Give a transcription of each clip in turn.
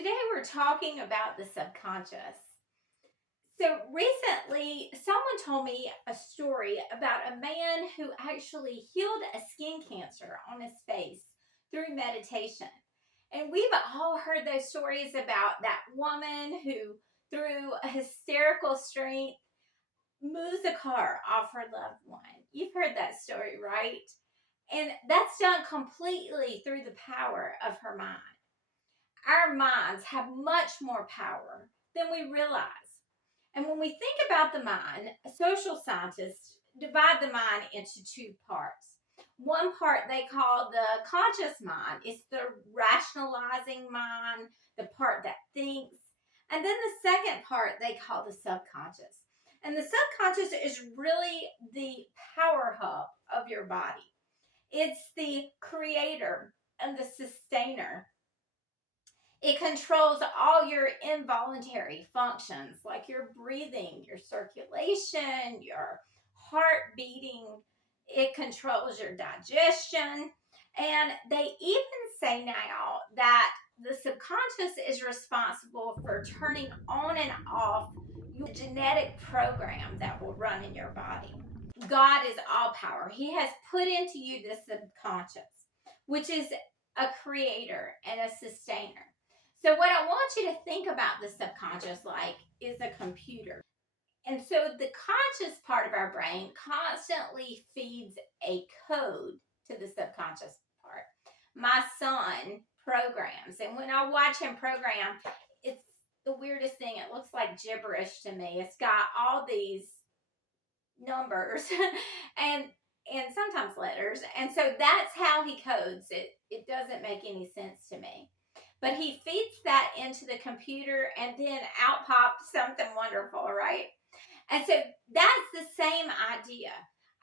Today we're talking about the subconscious. So recently, someone told me a story about a man who actually healed a skin cancer on his face through meditation. And we've all heard those stories about that woman who, through a hysterical strength, moves a car off her loved one. You've heard that story, right? And that's done completely through the power of her mind. Our minds have much more power than we realize. And when we think about the mind, social scientists divide the mind into two parts. One part they call the conscious mind. It's the rationalizing mind, the part that thinks. And then the second part they call the subconscious. And the subconscious is really the power hub of your body. It's the creator and the sustainer. It controls all your involuntary functions like your breathing, your circulation, your heart beating. It controls your digestion. And they even say now that the subconscious is responsible for turning on and off your genetic program that will run in your body. God is all power. He has put into you the subconscious, which is a creator and a sustainer. So what I want you to think about the subconscious like is a computer. And so the conscious part of our brain constantly feeds a code to the subconscious part. My son programs, and when I watch him program, it's the weirdest thing. It looks like gibberish to me. It's got all these numbers and sometimes letters. And so that's how he codes it. It doesn't make any sense to me. But he feeds that into the computer and then out pops something wonderful, right? And so that's the same idea.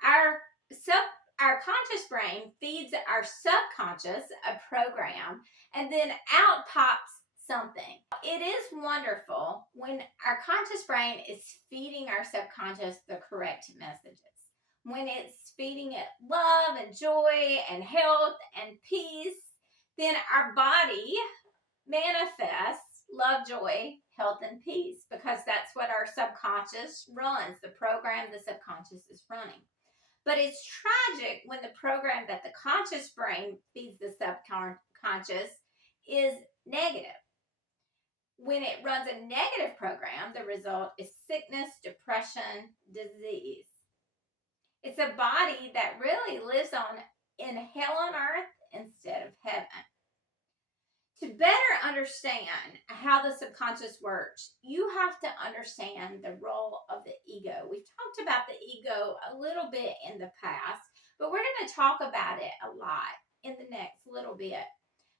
Our conscious brain feeds our subconscious a program and then out pops something. It is wonderful when our conscious brain is feeding our subconscious the correct messages. When it's feeding it love and joy and health and peace, then our body manifests love, joy, health, and peace, because that's what our subconscious runs, the program the subconscious is running. But it's tragic when the program that the conscious brain feeds the subconscious is negative. When it runs a negative program, the result is sickness, depression, disease. It's a body that really lives in hell on earth instead of heaven. To better understand how the subconscious works, you have to understand the role of the ego. We've talked about the ego a little bit in the past, but we're going to talk about it a lot in the next little bit,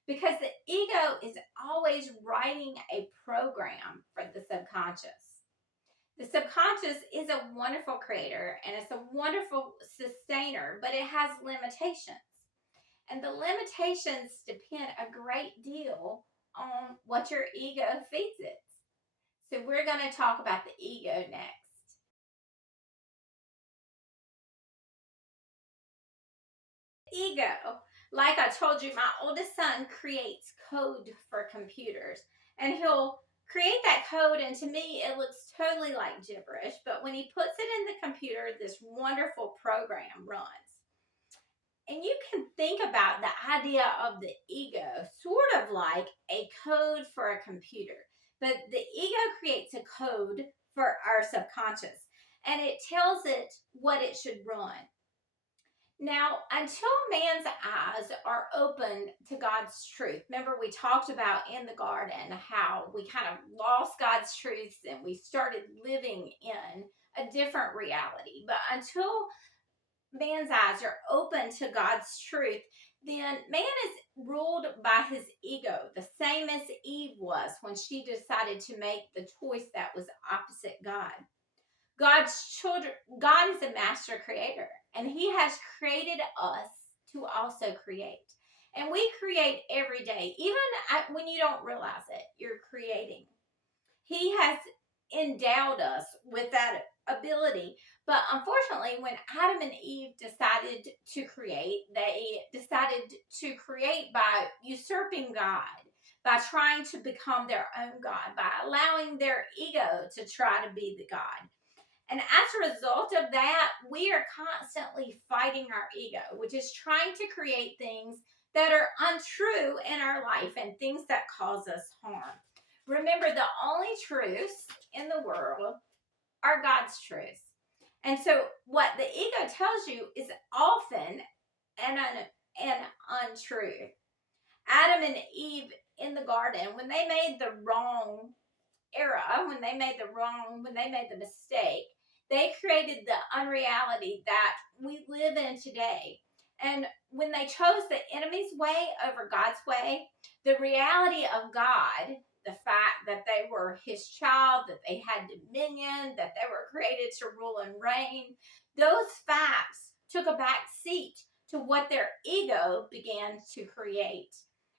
because the ego is always writing a program for the subconscious. The subconscious is a wonderful creator and it's a wonderful sustainer, but it has limitations. And the limitations depend a great deal on what your ego feeds it. So we're going to talk about the ego next. Ego, like I told you, my oldest son creates code for computers. And he'll create that code, and to me, it looks totally like gibberish. But when he puts it in the computer, this wonderful program runs. And you can think about the idea of the ego sort of like a code for a computer. But the ego creates a code for our subconscious, and it tells it what it should run. Now, until man's eyes are open to God's truth, remember we talked about in the garden how we kind of lost God's truths and we started living in a different reality. But until man's eyes are open to God's truth, then man is ruled by his ego, the same as Eve was when she decided to make the choice that was opposite God. God is a master creator, and he has created us to also create. And we create every day, even when you don't realize it, you're creating. He has endowed us with that ability. But unfortunately, when Adam and Eve decided to create, they decided to create by usurping God. by trying to become their own God, by allowing their ego to try to be the God. And as a result of that, we are constantly fighting our ego, which is trying to create things that are untrue in our life and things that cause us harm. Remember, the only truths in the world are God's truths. And so what the ego tells you is often an untruth. Adam and Eve in the garden, when they made the wrong when they made the mistake, they created the unreality that we live in today. And when they chose the enemy's way over God's way, the reality of God, the fact that they were his child, that they had dominion, that they were created to rule and reign, those facts took a back seat to what their ego began to create.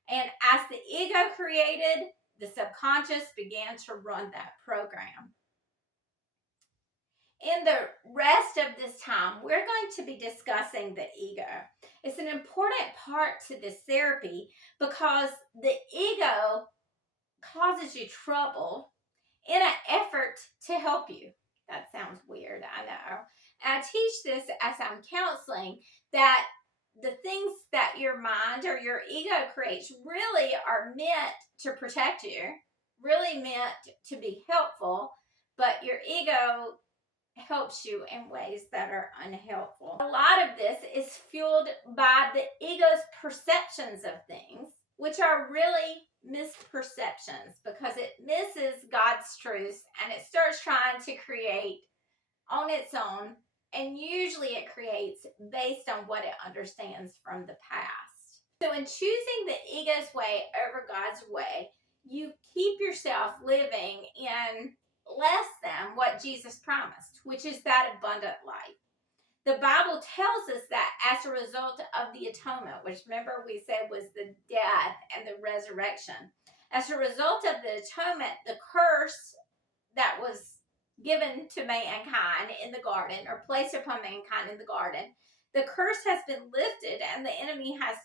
And as the ego created, the subconscious began to run that program. In the rest of this time, we're going to be discussing the ego. It's an important part to this therapy because the ego causes you trouble in an effort to help you. That sounds weird, I know. And I teach this as I'm counseling, that the things that your mind or your ego creates really are meant to protect you, really meant to be helpful, but your ego helps you in ways that are unhelpful. A lot of this is fueled by the ego's perceptions of things, which are really misperceptions because it misses God's truths and it starts trying to create on its own, and usually it creates based on what it understands from the past. So in choosing the ego's way over God's way, you keep yourself living in less than what Jesus promised, which is that abundant life. The Bible tells us that as a result of the atonement, which remember we said was the death and the resurrection, as a result of the atonement, the curse that was given to mankind in the garden, or placed upon mankind in the garden, the curse has been lifted and the enemy has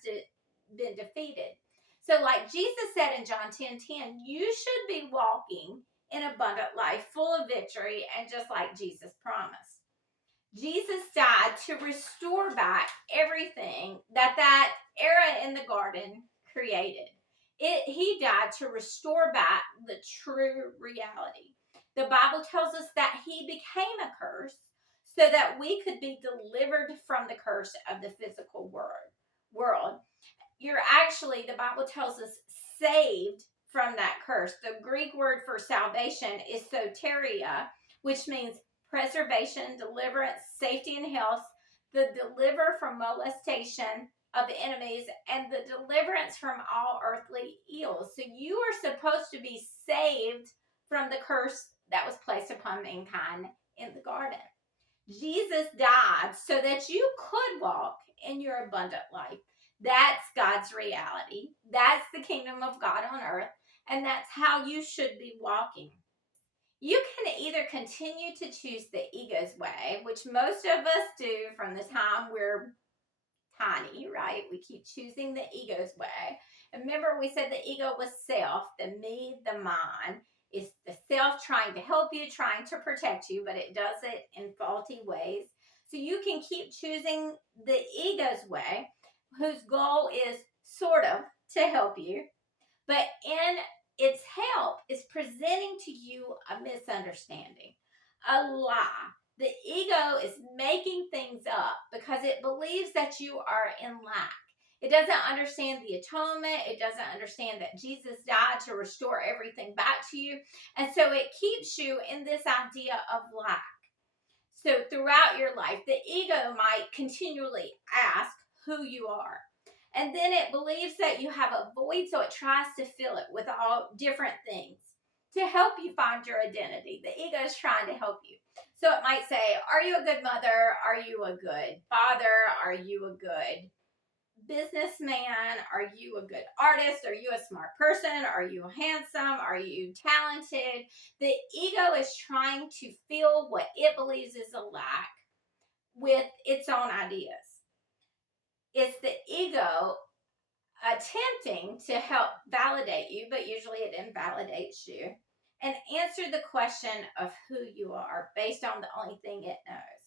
been defeated. So like Jesus said in John 10:10, you should be walking in abundant life, full of victory, and just like Jesus promised. Jesus died to restore back everything that era in the garden created. He died to restore back the true reality. The Bible tells us that he became a curse so that we could be delivered from the curse of the physical world. You're actually, the Bible tells us, saved from that curse. The Greek word for salvation is soteria, which means preservation, deliverance, safety, and health, the deliver from molestation of enemies, and the deliverance from all earthly ills. So you are supposed to be saved from the curse that was placed upon mankind in the garden. Jesus died so that you could walk in your abundant life. That's God's reality. That's the kingdom of God on earth, and that's how you should be walking. You can either continue to choose the ego's way, which most of us do from the time we're tiny, right? We keep choosing the ego's way. And remember, we said the ego was self, the me, the mine. It's the self trying to help you, trying to protect you, but it does it in faulty ways. So you can keep choosing the ego's way, whose goal is sort of to help you, but in its help is presenting to you a misunderstanding, a lie. The ego is making things up because it believes that you are in lack. It doesn't understand the atonement. It doesn't understand that Jesus died to restore everything back to you. And so it keeps you in this idea of lack. So throughout your life, the ego might continually ask who you are. And then it believes that you have a void, so it tries to fill it with all different things to help you find your identity. The ego is trying to help you. So it might say, are you a good mother? Are you a good father? Are you a good businessman? Are you a good artist? Are you a smart person? Are you handsome? Are you talented? The ego is trying to fill what it believes is a lack with its own ideas. It's the ego attempting to help validate you, but usually it invalidates you, and answer the question of who you are based on the only thing it knows.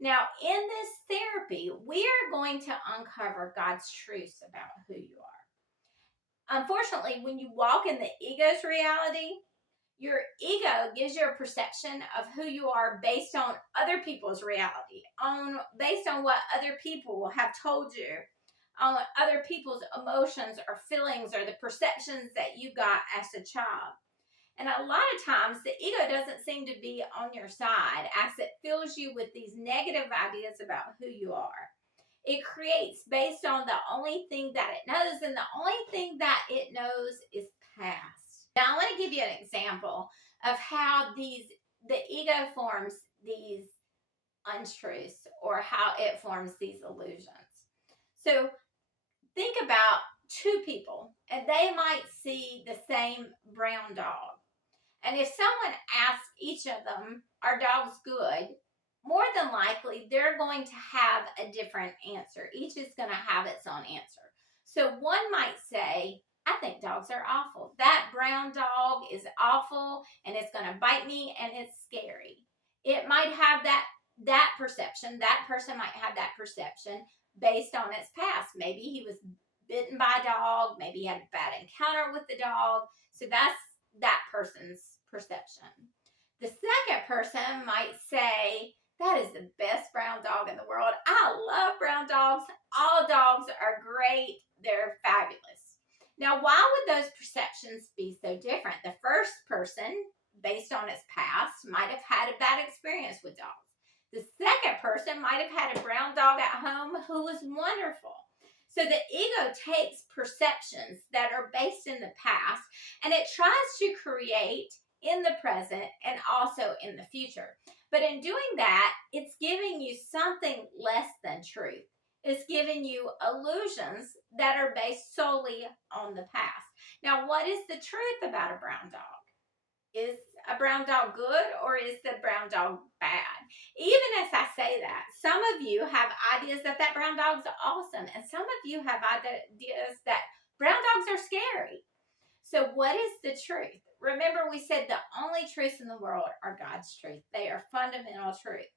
Now, in this therapy, we are going to uncover God's truths about who you are. Unfortunately, when you walk in the ego's reality, your ego gives you a perception of who you are based on other people's reality, based on what other people have told you, on other people's emotions or feelings or the perceptions that you got as a child. And a lot of times the ego doesn't seem to be on your side as it fills you with these negative ideas about who you are. It creates based on the only thing that it knows, and the only thing that it knows is past. Now I want to give you an example of how the ego forms these untruths, or how it forms these illusions. So think about two people, and they might see the same brown dog. And if someone asks each of them, are dogs good? More than likely, they're going to have a different answer. Each is going to have its own answer. So one might say, I think dogs are awful. That brown dog is awful, and it's going to bite me, and it's scary. It might have that perception. That person might have that perception based on its past. Maybe he was bitten by a dog. Maybe he had a bad encounter with the dog. So that's that person's perception. The second person might say, that is the best brown dog in the world. I love brown dogs. All dogs are great. They're fabulous. Now, why would those perceptions be so different? The first person, based on its past, might have had a bad experience with dogs. The second person might have had a brown dog at home who was wonderful. So the ego takes perceptions that are based in the past, and it tries to create in the present and also in the future. But in doing that, it's giving you something less than truth. It's giving you illusions that are based solely on the past. Now, what is the truth about a brown dog? Is a brown dog good, or is the brown dog bad? Even as I say that, some of you have ideas that brown dog's awesome, and some of you have ideas that brown dogs are scary. So what is the truth? Remember, we said the only truths in the world are God's truth. They are fundamental truth.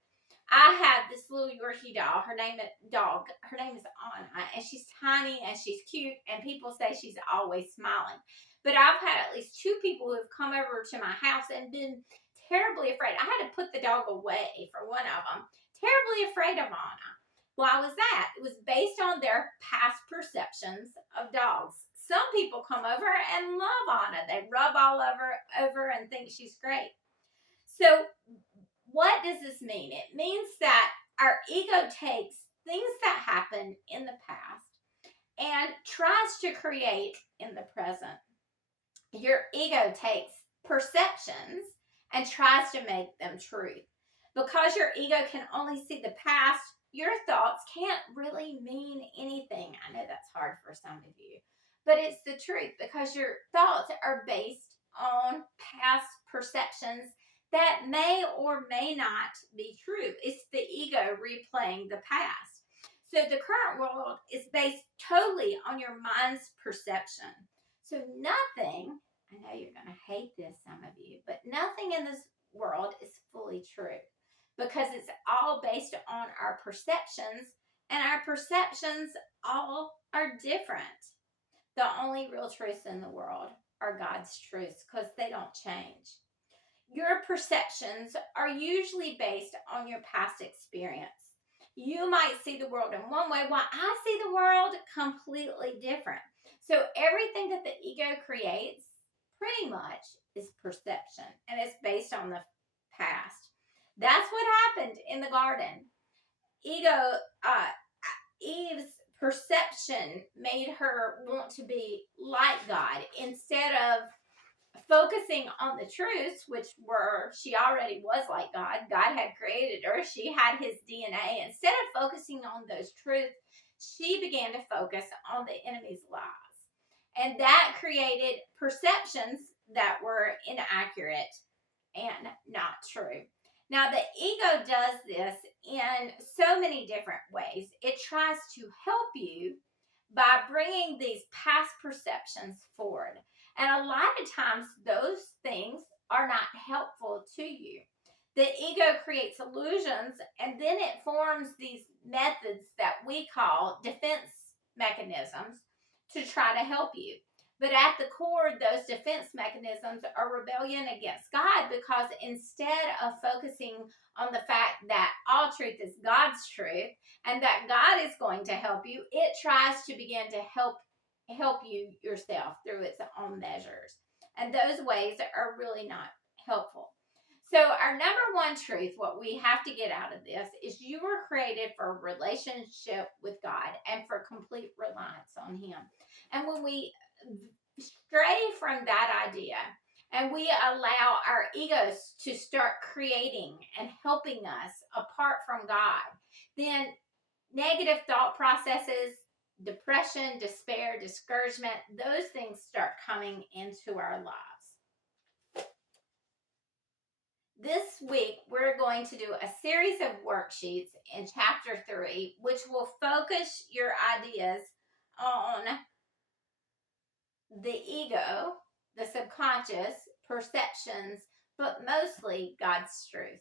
I have this little Yorkie doll. Her name is Anna, and she's tiny and she's cute, and people say she's always smiling. But I've had at least two people who have come over to my house and been terribly afraid. I had to put the dog away for one of them. Terribly afraid of Anna. Why was that? It was based on their past perceptions of dogs. Some people come over and love Anna. They rub all over and think she's great. So what does this mean? It means that our ego takes things that happen in the past and tries to create in the present. Your ego takes perceptions and tries to make them truth. Because your ego can only see the past, your thoughts can't really mean anything. I know that's hard for some of you, but it's the truth, because your thoughts are based on past perceptions that may or may not be true. It's the ego replaying the past. So the current world is based totally on your mind's perception. So nothing, I know you're going to hate this, some of you, but nothing in this world is fully true, because it's all based on our perceptions, and our perceptions all are different. The only real truths in the world are God's truths, because they don't change. Your perceptions are usually based on your past experience. You might see the world in one way, while I see the world completely different. So everything that the ego creates pretty much is perception, and it's based on the past. That's what happened in the garden. Eve's perception made her want to be like God instead of focusing on the truths, which were she already was like God. God had created her. She had his DNA. Instead of focusing on those truths, she began to focus on the enemy's lies. And that created perceptions that were inaccurate and not true. Now, the ego does this in so many different ways. It tries to help you by bringing these past perceptions forward. And a lot of times, those things are not helpful to you. The ego creates illusions, and then it forms these methods that we call defense mechanisms to try to help you. But at the core, those defense mechanisms are rebellion against God, because instead of focusing on the fact that all truth is God's truth and that God is going to help you, it tries to begin to help you yourself through its own measures. And those ways are really not helpful. So our number one truth, what we have to get out of this, is you were created for a relationship with God and for complete reliance on Him. And when we stray from that idea and we allow our egos to start creating and helping us apart from God, then negative thought processes, depression, despair, discouragement, those things start coming into our lives. This week, we're going to do a series of worksheets in chapter 3, which will focus your ideas on the ego, the subconscious, perceptions, but mostly God's truth.